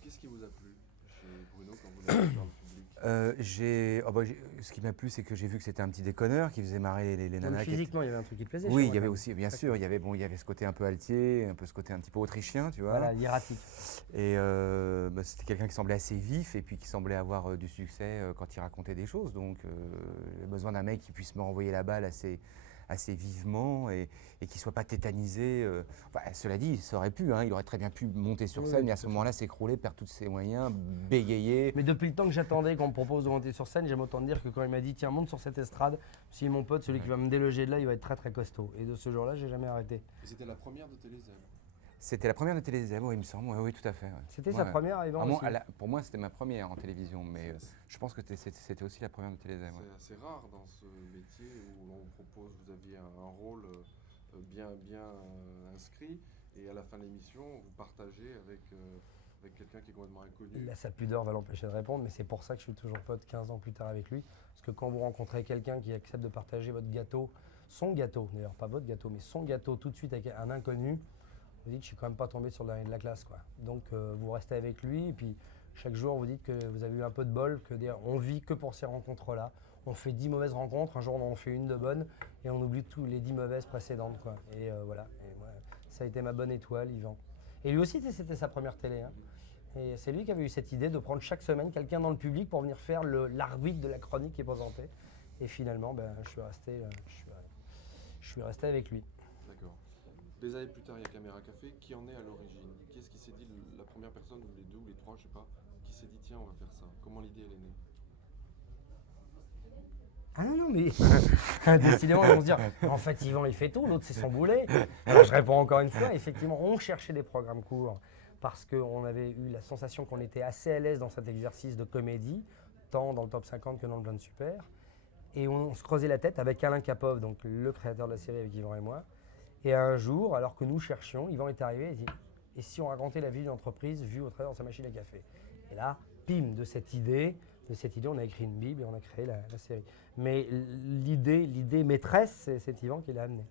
Qu'est-ce qui vous a plu chez Bruno quand vous l'avez vu dans le public? Ce qui m'a plu, c'est que j'ai vu que c'était un petit déconneur qui faisait marrer les Même nanas. physiquement, il y avait un truc qui te plaisait. Oui, chez il moi, y avait quand même. aussi, bien sûr, il y avait ce côté un peu altier, un peu ce côté un petit peu autrichien, tu vois. Voilà, hiératique. Et c'était quelqu'un qui semblait assez vif et puis qui semblait avoir du succès quand il racontait des choses. Donc, j'ai besoin d'un mec qui puisse me renvoyer la balle assez vivement et qui ne soit pas tétanisé. Cela dit, ça aurait pu, hein, il aurait très bien pu monter sur Oui, scène, oui, mais à tout ce à fait. moment-là, s'écrouler, perdre tous ses moyens, bégayer. Mais depuis le temps que j'attendais qu'on me propose de monter sur scène, j'aime autant te dire que quand il m'a dit tiens monte sur cette estrade, si mon pote, celui qui va me déloger de là, il va être très très costaud. Et de ce jour-là, j'ai jamais arrêté. Et c'était la première de Télézèbre. C'était la première de Télézèbre, il me semble. Oui, tout à fait. Ouais. C'était Ouais, sa ouais. première arrivant Vraiment, aussi. pour moi, c'était ma première en télévision, mais C'est- je pense que c'était aussi la première de Télézèbre. Ouais. C'est assez rare dans ce métier où on vous propose, vous aviez un rôle bien inscrit et à la fin de l'émission, vous partagez avec quelqu'un qui est complètement inconnu. Il a sa pudeur, va l'empêcher de répondre, mais c'est pour ça que je suis toujours pote 15 ans plus tard avec lui. Parce que quand vous rencontrez quelqu'un qui accepte de partager votre gâteau, son gâteau, d'ailleurs pas votre gâteau, mais son gâteau tout de suite avec un inconnu, vous dites je suis quand même pas tombé sur le dernier de la classe, quoi. Donc vous restez avec lui et puis chaque jour vous dites que vous avez eu un peu de bol, que on vit que pour ces rencontres-là. On fait 10 mauvaises rencontres, un jour on en fait une de bonne et on oublie tous les 10 mauvaises précédentes, quoi. Et voilà, et moi, ça a été ma bonne étoile, Yvan. Et lui aussi, c'était sa première télé, hein. Et c'est lui qui avait eu cette idée de prendre chaque semaine quelqu'un dans le public pour venir faire l'arbitre de la chronique qui est présentée. Et finalement, je suis resté avec lui. D'accord. Des années plus tard, il y a Caméra Café. Qui en est à l'origine? Qui est-ce qui s'est dit, la première personne, ou les deux ou les trois, je sais pas, qui s'est dit tiens, on va faire ça? Comment l'idée elle est née? Ah non, mais décidément, ils vont se dire, en fait, Yvan, il fait tout, l'autre, c'est son boulet. Alors, je réponds encore une fois, effectivement, on cherchait des programmes courts parce qu'on avait eu la sensation qu'on était assez à l'aise dans cet exercice de comédie, tant dans le top 50 que dans le Jeune Super. Et on se creusait la tête avec Alain Capov, donc le créateur de la série avec Yvan et moi. Et un jour, alors que nous cherchions, Yvan est arrivé et dit « Et si on racontait la vie d'une entreprise vue au travers de sa machine à café ?» Et là, pim, de cette idée, on a écrit une Bible et on a créé la série. Mais l'idée maîtresse, c'est Yvan qui l'a amené.